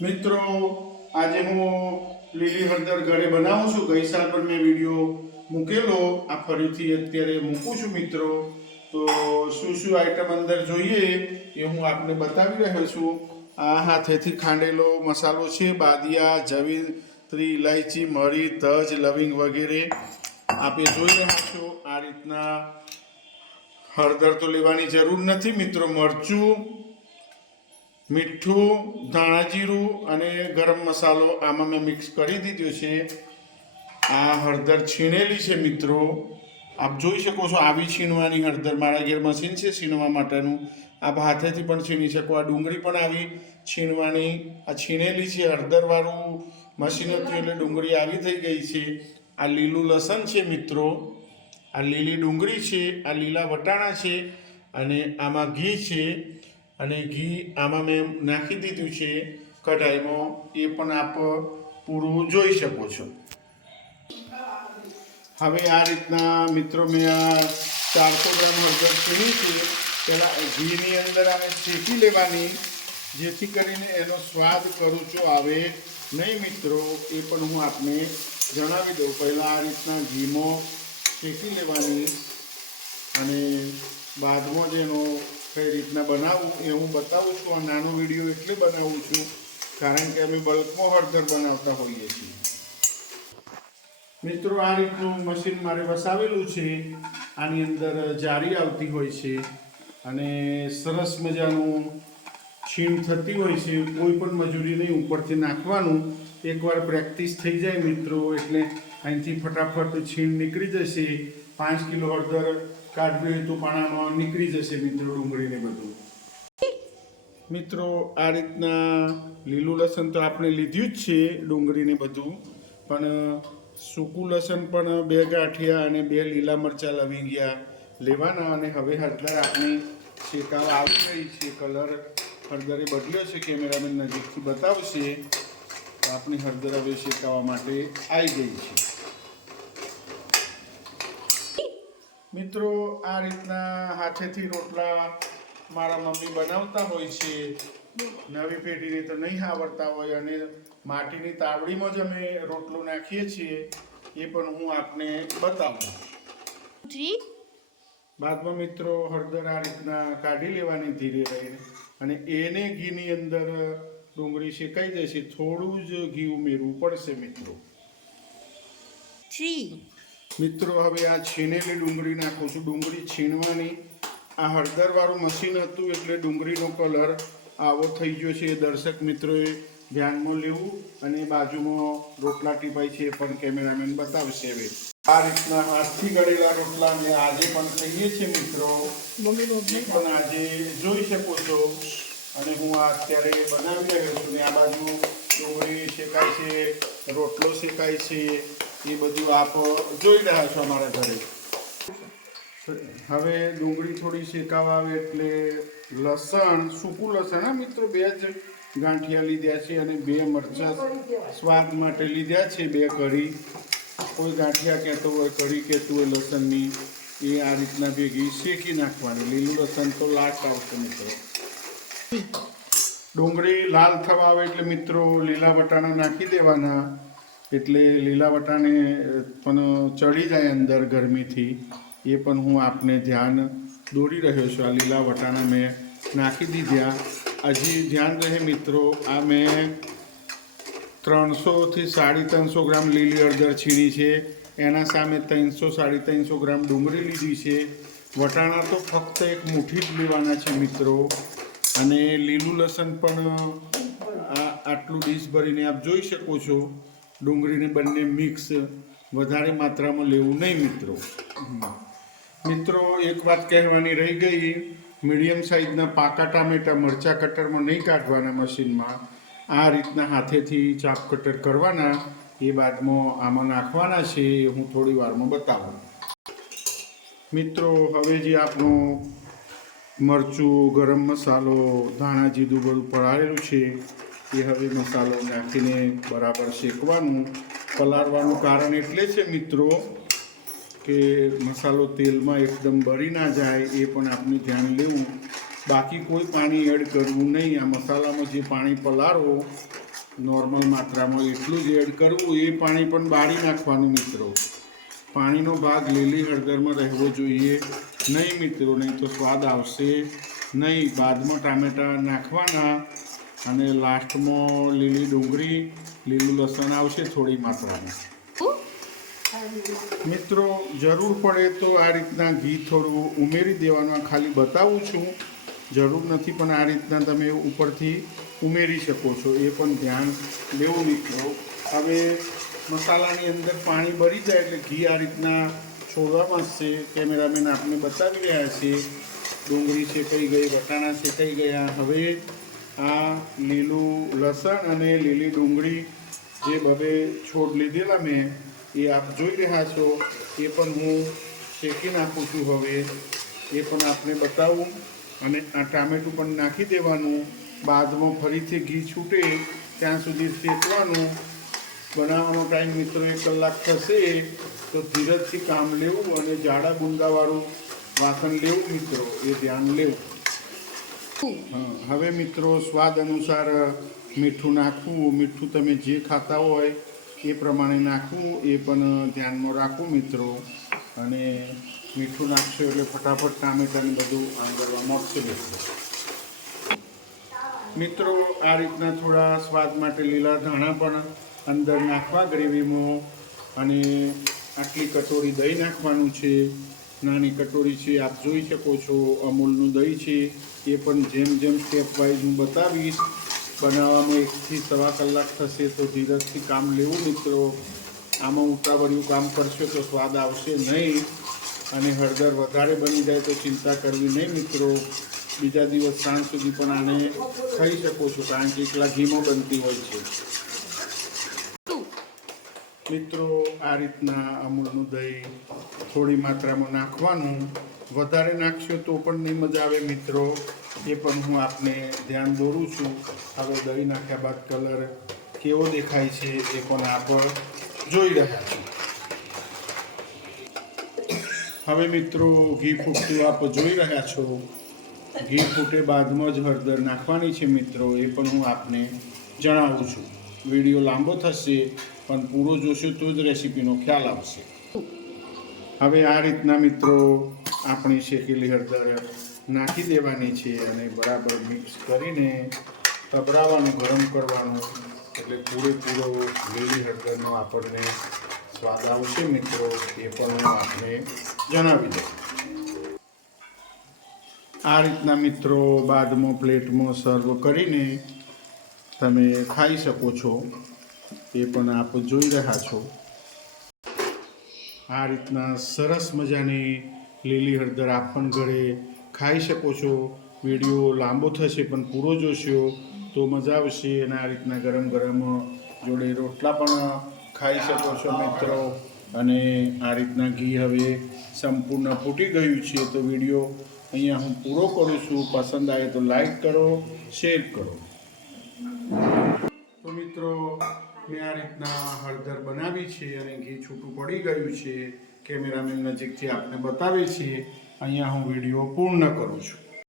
મિત્રો, આજે હું લીલી હળદર ઘરે બનાવું છું. ગઈ સાલ પણ મેં વીડિયો મૂકેલો. આ ફરીથી અત્યારે મૂકું છું મિત્રો. તો શું શું આઈટમ અંદર જોઈએ એ હું આપને બતાવી રહ્યો છું. આ હાથેથી ખાંડેલો મસાલો છે, બાદિયા, જવીત્રી ઇલાયચી મરી, તજ, લવિંગ વગેરે. આપે જોઈ રહ્યા છો, આ રીતના હળદર તો લેવાની જરૂર નથી મિત્રો. મરચું મીઠું, ધાણા જીરું અને ગરમ મસાલો આમાં મેં મિક્સ કરી દીધો છે. આ હળદર છીણેલી છે મિત્રો. આપ જોઈ શકો છો આવી છીણવાની હળદર મારા ઘેર મશીન છે છીણવા માટેનું. આપ હાથેથી પણ છીણી શકો, આ ડુંગળી પણ આવી છીણવાની. આ છીણેલી છે હળદરવાળું મશીન હતું એટલે ડુંગળી આવી થઈ ગઈ છે. આ લીલું લસણ છે મિત્રો. આ લીલી ડુંગળી છે, આ લીલા વટાણા છે અને આમાં ઘી છે. અને ઘી આમાં મેં નાખી દીધું છે. કઢાઈમાં એ પણ આપ પૂરું જોઈ શકો છો. હવે આ રીતના મિત્રો મેં આ ચારસો ગ્રામ હળદર છીણી છે. પહેલાં ઘીની અંદર આને શેકી લેવાની. જેથી કરીને એનો સ્વાદ કરુચો આવે. નહીં મિત્રો, એ પણ હું આપને જણાવી દઉં. પહેલાં આ રીતના ઘીમાં શેકી લેવાની અને બાદમાં જ એનો કઈ રીતના બનાવવું એ હું બતાવું છું, આ નાનો વીડિયો એટલે બનાવું છું, કારણ કે અમે બલ્કમાં હળદર બનાવતા હોઈએ છીએ. મિત્રો, આ રીતનું મશીન મારે વસાવેલું છે, આની અંદર જારી આવતી હોય છે અને સરસ મજાનું છીણ થતી હોય છે, કોઈ પણ મજૂરી નહીં, ઉપરથી નાખવાનું. એકવાર પ્રેક્ટિસ થઈ જાય મિત્રો, એટલે અહીંથી ફટાફટ છીણ નીકળી જશે. પાંચ કિલો હળદર કાઢવી હોય તો પાણામાં નીકળી જશે મિત્રો ડુંગળીને બધું. મિત્રો, આ રીતના લીલું લસણ તો આપણે લીધું જ છે ડુંગળીને બધું, પણ સૂકું લસણ પણ બે ગાંઠિયા અને બે લીલા મરચાં લવિંગિયા લેવાના અને હવે હળદર આપણી શેકાવ આવી ગઈ છે. કલર હળદરે બદલ્યો છે, કેમેરામેન નજીકથી બતાવશે. આપણી હળદર હવે શેકાવા માટે આવી ગઈ છે. મિત્રો આ રીતના હાથેથી રોટલા મારા મમ્મી બનાવતા હોય છે. નવી પેઢીને તો નહીં આવડતા હોય અને માટીની તાવડીમાં જ અમે રોટલો નાખીએ છીએ એ પણ હું આપને બતાવું. બાદમાં મિત્રો હળદર આ રીતના કાઢી લેવાની ધીરે રહીને અને એને ઘીની અંદર ડુંગળી શેકાઈ જશે થોડું જ ઘી ઉમેરવું પડશે મિત્રો. three, મિત્રો હવે આ છીનેલી ડુંગળી નાખું છું. ડુંગળી છીણવાની આ હળદરવાળું મશીન હતું એટલે ડુંગળીનો કલર આવો થઈ ગયો છે. દર્શક મિત્રોએ ધ્યાનમાં લેવું અને બાજુમાં રોટલા ટીપાય છે એ પણ કેમેરામેન બતાવશે હવે. આ રીતના હાથથી ગળેલા રોટલા અમે આજે પણ ખાઈએ છીએ મિત્રો. પણ આજે જોઈ શકો છો. અને હું આ અત્યારે બનાવી રહ્યો છું. ને આ બાજુ ડુંગળી શેકાય છે રોટલો શેકાય છે. એ બધું આપ જોઈ રહ્યા છો અમારા ઘરે. હવે ડુંગળી થોડી શેકાવા આવે એટલે લસણ, સૂકું લસણ, હા મિત્રો, બે જ ગાંઠિયા લીધ્યા છે અને બે મરચાં સ્વાદ માટે લીધ્યા છે બે કઢી. કોઈ ગાંઠિયા કહેતો હોય, કઢી કહેતું હોય, લસણની, એ આ રીતના ભેગી શેકી નાખવાની. લીલું લસણ તો લાસ્ટ આવશે મિત્રો. ડુંગળી લાલ થવા આવે એટલે મિત્રો લીલા વટાણા નાખી દેવાના. એટલે લીલા વટાણે પણ ચડી જાય અંદર ગરમીથી. એ પણ હું આપને ધ્યાન દોરી રહ્યો છું. આ લીલા વટાણા મેં નાખી દીધા હજી ધ્યાન રહે મિત્રો, આ મેં ત્રણસોથી સાડી ત્રણસો ગ્રામ લીલી અડદર છીણી છે. એના સામે ત્રણસો સાડી ત્રણસો ગ્રામ ડુંગળી લીધી છે. વટાણા તો ફક્ત એક મુઠ્ઠી જ લેવાના છે મિત્રો. અને લીલું લસણ પણ, આ, આટલું ડીશ ભરીને આપ જોઈ શકો છો. ડુંગળીને બંને મિક્સ વધારે માત્રામાં લેવું નહીં મિત્રો. મિત્રો, એક વાત કહેવાની રહી ગઈ મીડિયમ સાઇઝના પાકા ટામેટા મરચા કટરમાં નહીં કાઢવાના મશીનમાં આ રીતના હાથેથી ચાપ કટર કરવાના, એ બાદમાં આમાં નાખવાના છે એ હું થોડી વારમાં બતાવું. મિત્રો, હવે જે આપણું મરચું ગરમ મસાલો, ધાણા, જીરું, બધું પડાવેલું છે એ હવે મસાલો નાખીને બરાબર શેકવાનું, પલાળવાનું કારણ એટલે છે મિત્રો કે મસાલો તેલમાં એકદમ બળી ના જાય એ પણ આપણે ધ્યાન લેવું. બાકી કોઈ પાણી એડ કરવું નહીં. આ મસાલામાં જે પાણી પલાળો, નોર્મલ માત્રામાં એટલું જ એડ કરવું, એ પાણી પણ બાળી નાખવાનું મિત્રો. પાણીનો ભાગ લીલી હળદરમાં રહેવો જોઈએ. નહીં મિત્રો, નહીં તો સ્વાદ આવશે નહીં. બાદમાં ટામેટાં નાખવાના. અને લાસ્ટમાં લીલી ડુંગળી લીલું લસણ આવશે થોડી માત્રામાં. મિત્રો જરૂર પડે તો આ રીતના ઘી થોડું ઉમેરી દેવાનું. ખાલી બતાવું છું. જરૂર નથી પણ આ રીતના તમે ઉપરથી ઉમેરી શકો છો. એ પણ ધ્યાન લેવું મિત્રો. હવે મસાલાની અંદર પાણી ભરી જાય એટલે ઘી આ રીતના છોડવા છે. કેમેરામેન આપને બતાવી રહ્યા છે. ડુંગળી શેકાઈ ગઈ વટાણા શેકાઈ ગયા. હવે આ લીલું લસણ અને લીલી ડુંગળી જે બબે છોડ લીધેલા મેં, એ આપ જોઈ રહ્યા છો, એ પણ હું શેકી નાખું છું હવે. એ પણ આપને બતાવું અને આ ટામેટું પણ નાખી દેવાનું. બાદમાં ફરીથી ઘી છૂટે, ત્યાં સુધી શેકવાનું. બનાવવાનો ટાઈમ મિત્રો એક કલાક થશે, તો ધીરજથી કામ લેવું અને જાડા ગુંદાવાળું વાસણ લેવું મિત્રો, એ ધ્યાન લેવું. હવે મિત્રો સ્વાદ અનુસાર મીઠું નાખવું, મીઠું તમે જે ખાતા હોય એ પ્રમાણે નાખવું, એ પણ ધ્યાનમાં રાખવું મિત્રો. અને મીઠું નાખશો એટલે ફટાફટ ટામેટાને બધું આંગળવા મળશે મિત્રો મિત્રો, આ રીતના થોડા સ્વાદ માટે લીલા ધાણા પણ અંદર નાખવા ગ્રેવીમાં અને આટલી કટોરી દહીં નાખવાનું છે. નાની કટોરી છે, આપ જોઈ શકો છો, અમૂલનું દહીં છે. એ પણ જેમ જેમ સ્ટેપ વાઇઝ હું બતાવીશ, બનાવવામાં એકથી સવા કલાક થશે તો ધીરજથી કામ લેવું મિત્રો. આમાં ઉતાવળિયું કામ કરશો તો સ્વાદ આવશે નહીં અને હળદર વધારે બની જાય તો ચિંતા કરવી નહીં મિત્રો. બીજા દિવસ સાંજ સુધી પણ આને ખાઈ શકો છો કારણ કે એકલા ઘીમો બનતી હોય છે. મિત્રો, આ રીતના અમૂલનું દહીં થોડી માત્રામાં નાખવાનું. વધારે નાખશો તો પણ નહીં મજા આવે મિત્રો. એ પણ હું આપને ધ્યાન દોરું છું. હવે દહીં નાખ્યા બાદ કલર કેવો દેખાય છે એ પણ આપ જોઈ રહ્યા છો. હવે મિત્રો, ઘી ફૂટતું આપ જોઈ રહ્યા છો. ઘી ફૂટે બાદમાં જ હળદર નાખવાની છે મિત્રો, એ પણ હું આપને જણાવું છું. વીડિયો લાંબો થશે, પણ પૂરો જોશો તો જ રેસીપીનો ખ્યાલ આવશે. હવે આ રીતના મિત્રો આપણી શેકેલી હળદર નાખી દેવાની છે અને બરાબર મિક્સ કરીને તબડાવવાનું ગરમ કરવાનું. એટલે પૂરેપૂરો લીલી હળદરનો આપણને સ્વાદ આવશે મિત્રો, એ પણ હું આપને જણાવી દઉં. આ રીતના મિત્રો બાદમાં પ્લેટમાં સર્વ કરીને તમે ખાઈ શકો છો, એ પણ આપ જોઈ રહ્યા છો. આ રીતના સરસ મજાની લીલી હળદર આપ પણ ઘરે ખાઈ શકો છો. વીડિયો લાંબો થશે પણ પૂરો જોશો તો મજા આવશે અને આ રીતના ગરમ ગરમ જોડે રોટલા પણ ખાઈ શકો છો મિત્રો. અને આ રીતના ઘી હવે સંપૂર્ણ ફૂટી ગયું છે તો વીડિયો અહીંયા હું પૂરો કરું છું. પસંદ આવે તો લાઈક કરો, શેર કરો. તો મિત્રો, મેં આ રીતના હળદર બનાવી છે અને ઘી છૂટું પડી ગયું છે. કેમેરામેન નજીકથી આપને બતાવીએ છીએ અહીંયા હું વીડિયો પૂર્ણ કરું છું.